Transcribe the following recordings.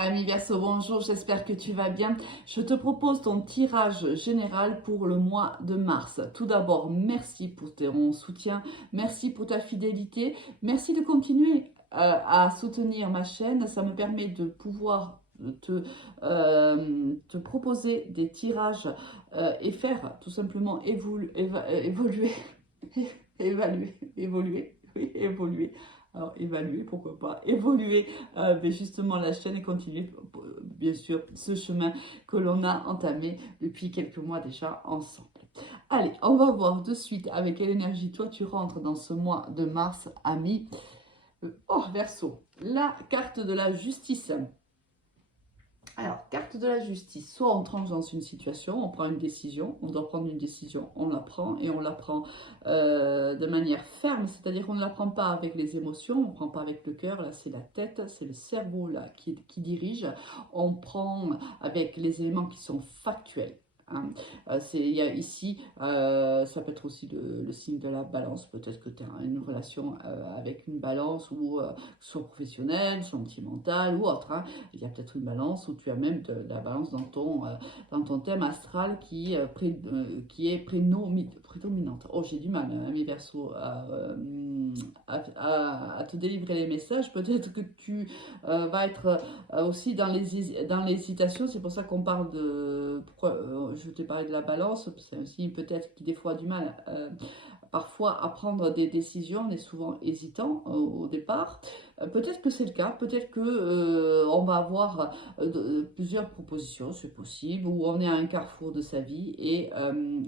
Ami Verseau, bonjour, j'espère que tu vas bien. Je te propose ton tirage général pour le mois de mars. Tout d'abord, merci pour ton soutien, merci pour ta fidélité, merci de continuer à soutenir ma chaîne. Ça me permet de pouvoir te proposer des tirages et faire tout simplement évoluer, oui, évoluer. Alors, évaluer, pourquoi pas, évoluer mais justement la chaîne et continuer, bien sûr, ce chemin que l'on a entamé depuis quelques mois déjà ensemble. Allez, on va voir de suite avec quelle énergie toi tu rentres dans ce mois de mars, ami. Oh, Verseau, la carte de la justice. Alors, carte de la justice, soit on tranche dans une situation, on prend une décision, on doit prendre une décision, on la prend et on la prend de manière ferme, c'est-à-dire qu'on ne la prend pas avec les émotions, on ne prend pas avec le cœur, là c'est la tête, c'est le cerveau là qui dirige, on prend avec les éléments qui sont factuels. Hein. Il y a ici, ça peut être aussi le signe de la balance, peut-être que tu as une relation avec une balance ou soit professionnelle, sentimentale ou autre. Hein. Il y a peut-être une balance où tu as même de la balance dans ton thème astral qui est prédominante. Oh, j'ai du mal, hein, mes versos, à te délivrer les messages. Peut-être que tu vas être aussi dans l'hésitation. C'est pour ça qu'on parle de... Pourquoi je t'ai parlé de la balance. C'est aussi peut-être qui des fois a du mal parfois à prendre des décisions, on est souvent hésitant au départ. Peut-être que c'est le cas, peut-être que on va avoir plusieurs propositions, c'est possible, ou on est à un carrefour de sa vie et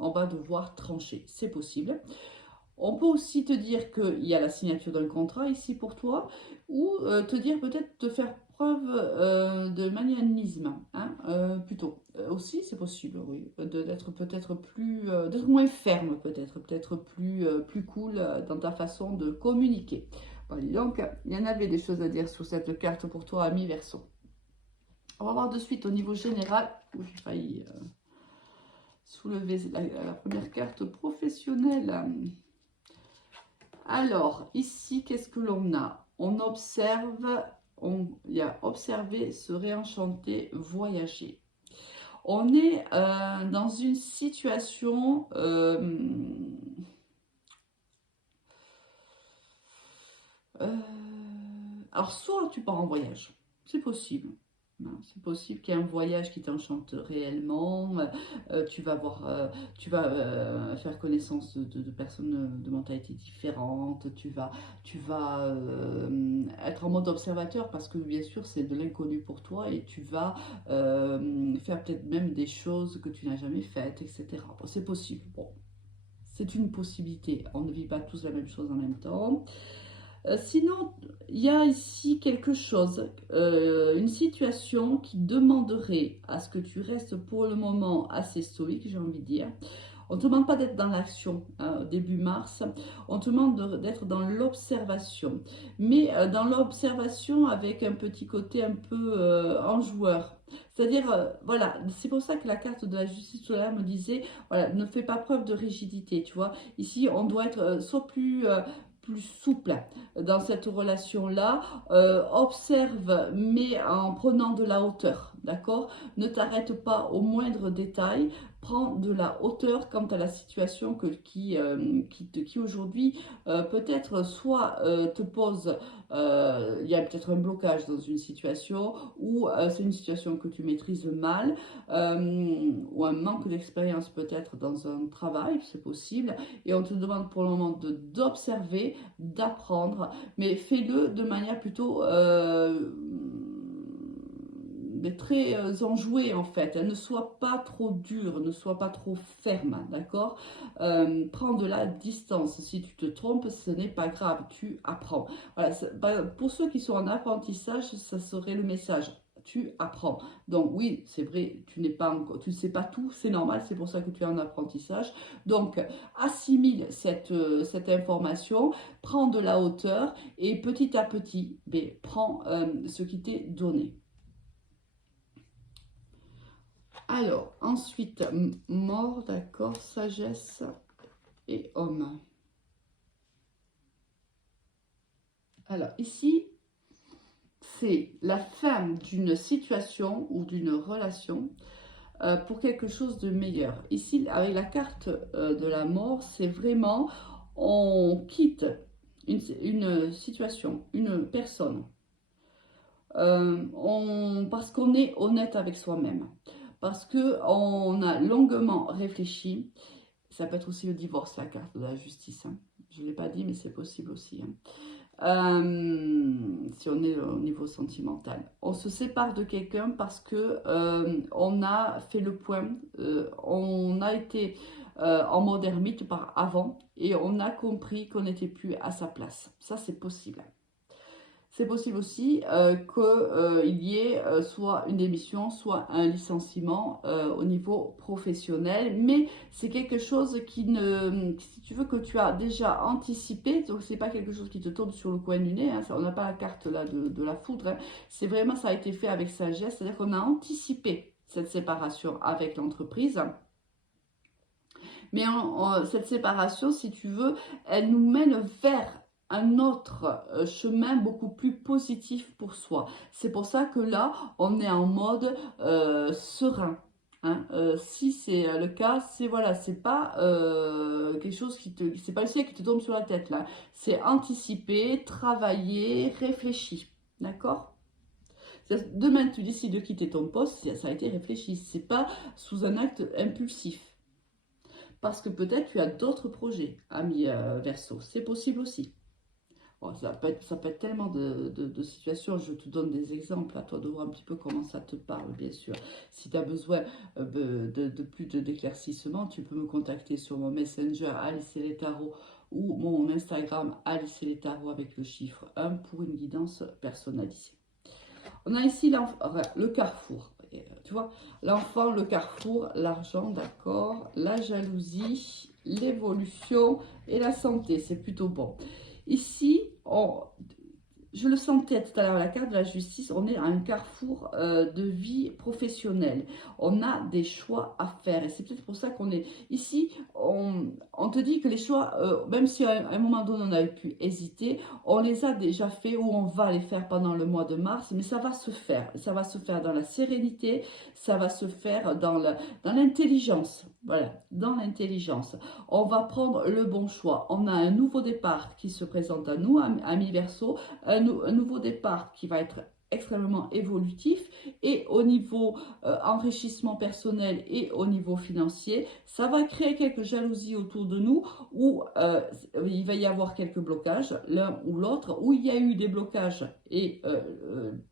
on va devoir trancher, c'est possible. On peut aussi te dire qu'il y a la signature d'un contrat ici pour toi, ou te dire peut-être de faire preuve de magnanimisme, hein, plutôt. Aussi, c'est possible, oui, d'être peut-être plus, d'être moins ferme, peut-être plus cool dans ta façon de communiquer. Bon, dis donc, il y en avait des choses à dire sur cette carte pour toi, ami Verseau. On va voir de suite au niveau général, où j'ai failli soulever la première carte professionnelle. Alors, ici, qu'est-ce que l'on a? On observe, il y a observer, se réenchanter, voyager. On est dans une situation... alors, soit tu pars en voyage, c'est possible. Hein, c'est possible qu'il y ait un voyage qui t'enchante réellement. Tu vas voir, tu vas faire connaissance de personnes de mentalité différentes. Tu vas être en mode observateur parce que bien sûr c'est de l'inconnu pour toi et tu vas faire peut-être même des choses que tu n'as jamais faites, etc. Bon, c'est possible. Bon, c'est une possibilité. On ne vit pas tous la même chose en même temps. Sinon, il y a ici quelque chose, une situation qui demanderait à ce que tu restes pour le moment assez stoïque, j'ai envie de dire. On ne te demande pas d'être dans l'action début mars, on te demande d'être dans l'observation. Mais dans l'observation avec un petit côté un peu enjoueur. C'est-à-dire, voilà, c'est pour ça que la carte de la justice solaire me disait, voilà, ne fais pas preuve de rigidité, tu vois. Ici, on doit être soit plus souple dans cette relation-là. Observe, mais en prenant de la hauteur, d'accord? Ne t'arrête pas au moindre détail. Prends de la hauteur quant à la situation qui aujourd'hui peut-être soit te pose, il y a peut-être un blocage dans une situation ou c'est une situation que tu maîtrises mal ou un manque d'expérience peut-être dans un travail, c'est possible, et on te demande pour le moment d'observer, d'apprendre, mais fais-le de manière plutôt très enjouée en fait. Ne sois pas trop dur, ne sois pas trop ferme, d'accord? Prends de la distance. Si tu te trompes, ce n'est pas grave, tu apprends. Voilà, pour ceux qui sont en apprentissage, ça serait le message. Tu apprends. Donc oui, c'est vrai, tu n'es pas encore, tu ne sais pas tout, c'est normal, c'est pour ça que tu es en apprentissage. Donc assimile cette information, prends de la hauteur et petit à petit, ben, prends ce qui t'est donné. Alors, ensuite, mort, d'accord, sagesse et homme. Alors, ici, c'est la fin d'une situation ou d'une relation pour quelque chose de meilleur. Ici, avec la carte de la mort, c'est vraiment, on quitte une situation, une personne, parce qu'on est honnête avec soi-même, parce qu'on a longuement réfléchi. Ça peut être aussi le divorce, la carte de la justice, hein. Je ne l'ai pas dit, mais c'est possible aussi, hein. Si on est au niveau sentimental. On se sépare de quelqu'un parce que on a fait le point, on a été en mode ermite par avant et on a compris qu'on n'était plus à sa place. Ça, c'est possible. C'est possible aussi qu'il y ait soit une démission, soit un licenciement au niveau professionnel, mais c'est quelque chose qui ne, si tu veux, que tu as déjà anticipé, donc c'est pas quelque chose qui te tombe sur le coin du nez, hein, on n'a pas la carte là de la foudre, hein, c'est vraiment, ça a été fait avec sagesse, c'est-à-dire qu'on a anticipé cette séparation avec l'entreprise. Mais cette séparation, si tu veux, elle nous mène vers un autre chemin beaucoup plus positif pour soi. C'est pour ça que là, on est en mode serein. Hein. Si c'est le cas, c'est voilà, c'est pas quelque chose c'est pas le ciel qui te tombe sur la tête là. C'est anticiper, travailler, réfléchir. D'accord? Demain, tu décides de quitter ton poste, ça a été réfléchi. C'est pas sous un acte impulsif. Parce que peut-être tu as d'autres projets, ami Verseau. C'est possible aussi. Bon, ça peut être tellement de situations. Je te donne des exemples. À toi de voir un petit peu comment ça te parle, bien sûr. Si tu as besoin de plus d'éclaircissement, tu peux me contacter sur mon Messenger Alice et les tarots ou mon Instagram Alice et les tarots avec le chiffre 1 pour une guidance personnalisée. On a ici le carrefour. Tu vois, l'enfant, le carrefour, l'argent, d'accord, la jalousie, l'évolution et la santé, c'est plutôt bon. Ici, je le sentais tout à l'heure, la carte de la justice, on est à un carrefour de vie professionnelle. On a des choix à faire et c'est peut-être pour ça qu'on est ici. On te dit que les choix, même si à un moment donné on avait pu hésiter, on les a déjà faits ou on va les faire pendant le mois de mars, mais ça va se faire. Ça va se faire dans la sérénité, ça va se faire dans l'intelligence. Voilà, dans l'intelligence. On va prendre le bon choix. On a un nouveau départ qui se présente à nous, amis Verseau, un nouveau départ qui va être extrêmement évolutif et au niveau enrichissement personnel et au niveau financier, ça va créer quelques jalousies autour de nous où il va y avoir quelques blocages, l'un ou l'autre, où il y a eu des blocages et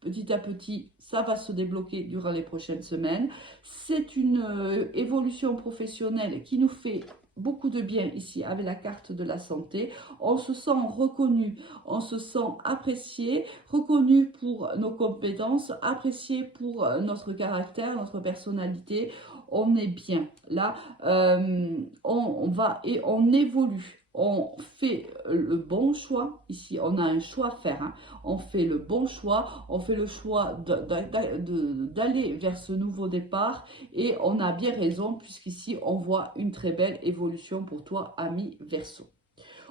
petit à petit, ça va se débloquer durant les prochaines semaines. C'est une évolution professionnelle qui nous fait beaucoup de bien ici avec la carte de la santé. On se sent reconnu, on se sent apprécié, reconnu pour nos compétences, apprécié pour notre caractère, notre personnalité. On est bien. Là, on va et on évolue. On fait le bon choix. Ici, on a un choix à faire. Hein. On fait le bon choix. On fait le choix d'aller vers ce nouveau départ. Et on a bien raison, puisqu'ici, on voit une très belle évolution pour toi, ami Verseau.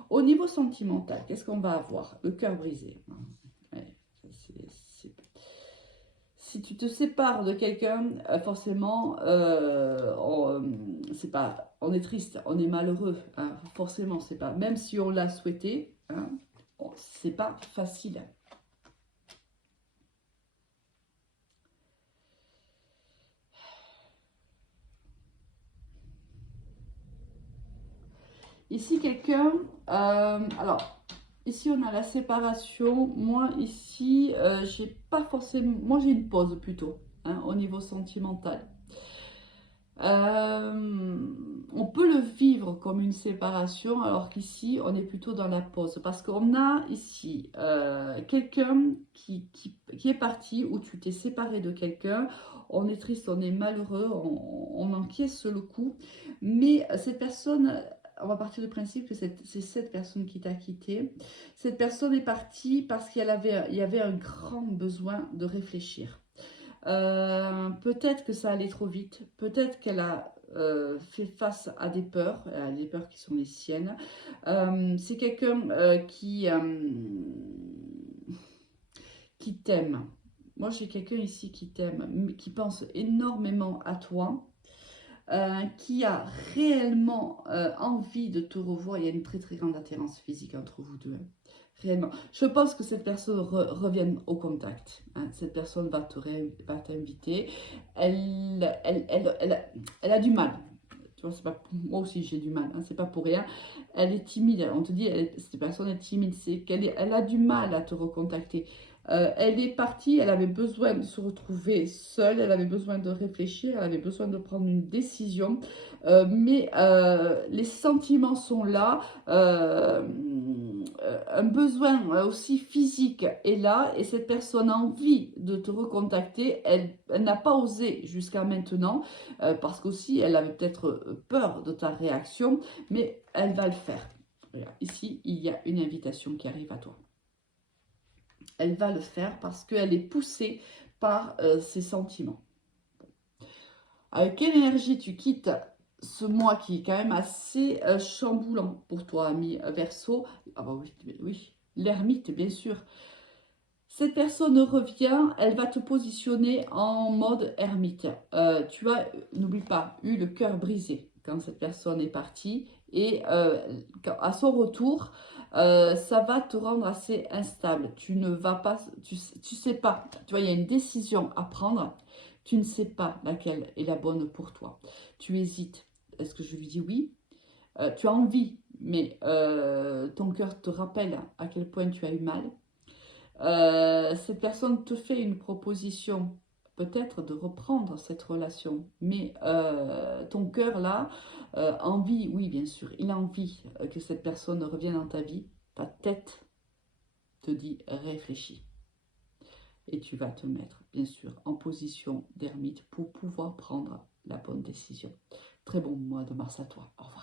Au niveau sentimental, qu'est-ce qu'on va avoir? Le cœur brisé. Ouais, si tu te sépares de quelqu'un, forcément, on est triste, on est malheureux. Hein, forcément, c'est pas. Même si on l'a souhaité, hein, c'est pas facile. Ici, quelqu'un. Alors. Ici, on a la séparation. Moi, ici, j'ai pas forcément... Moi, j'ai une pause plutôt, hein, au niveau sentimental. On peut le vivre comme une séparation, alors qu'ici, on est plutôt dans la pause. Parce qu'on a ici quelqu'un qui est parti, ou tu t'es séparé de quelqu'un. On est triste, on est malheureux, on encaisse le coup. Mais cette personne... On va partir du principe que c'est cette personne qui t'a quitté. Cette personne est partie parce il y avait un grand besoin de réfléchir. Peut-être que ça allait trop vite. Peut-être qu'elle a fait face à des peurs qui sont les siennes. C'est quelqu'un qui t'aime. Moi, j'ai quelqu'un ici qui t'aime, qui pense énormément à toi, qui a réellement envie de te revoir. Il y a une très très grande attirance physique entre vous deux, hein. Réellement. Je pense que cette personne revienne au contact, hein. Cette personne va t'inviter. Elle a du mal. Tu vois, c'est pas, moi aussi j'ai du mal, hein, c'est pas pour rien. Elle est timide, on te dit, cette personne est timide, c'est elle a du mal à te recontacter. Elle est partie, elle avait besoin de se retrouver seule, elle avait besoin de réfléchir, elle avait besoin de prendre une décision. Mais les sentiments sont là, un besoin aussi physique est là, et cette personne a envie de te recontacter. Elle n'a pas osé jusqu'à maintenant, parce qu'aussi elle avait peut-être peur de ta réaction, mais elle va le faire. Regarde, ici, il y a une invitation qui arrive à toi. Elle va le faire parce qu'elle est poussée par ses sentiments. Avec quelle énergie tu quittes ce mois qui est quand même assez chamboulant pour toi, ami Verseau? Ah bah oui, oui, l'ermite, bien sûr. Cette personne revient, elle va te positionner en mode ermite. Tu as, n'oublie pas, eu le cœur brisé quand cette personne est partie. Et à son retour, ça va te rendre assez instable. Tu ne vas pas, tu sais pas, tu vois, il y a une décision à prendre. Tu ne sais pas laquelle est la bonne pour toi. Tu hésites. Est-ce que je lui dis oui? Tu as envie, mais ton cœur te rappelle à quel point tu as eu mal. Cette personne te fait une proposition, peut-être de reprendre cette relation, mais ton cœur là, a envie, oui bien sûr, il a envie que cette personne revienne dans ta vie. Ta tête te dit réfléchis. Et tu vas te mettre, bien sûr, en position d'ermite pour pouvoir prendre la bonne décision. Très bon mois de mars à toi. Au revoir.